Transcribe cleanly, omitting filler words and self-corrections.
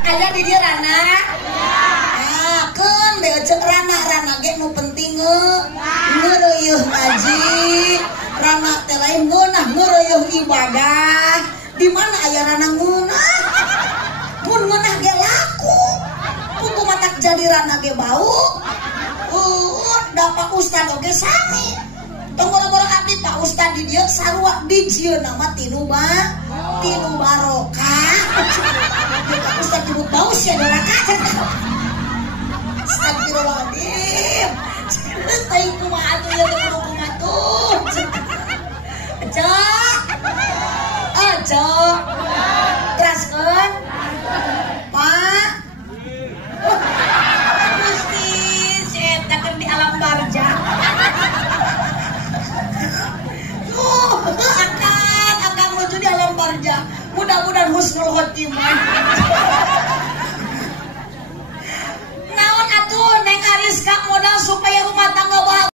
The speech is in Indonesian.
Aya di dieu Rana? Ah, keun beo ceuk Rana ge nu penting ngeureuyeuh ngaji. Rana teh lain ngeunah ngeureuyeuh ibadah. Di mana aya Rana ngeunah? Mun ngeunah ge laku. Putu matak jadi Rana ge bau. Da Pak Ustad oge sami. Tonggo-tonggo abdi Pak Ustad di dieu sarua dijieun nama tinu barokah. Pak Ustad nyebut bau sia neraka. Astagfirullahaladzim. Teuing kumaha atuh ya kumaha tuh. Cok. Cok.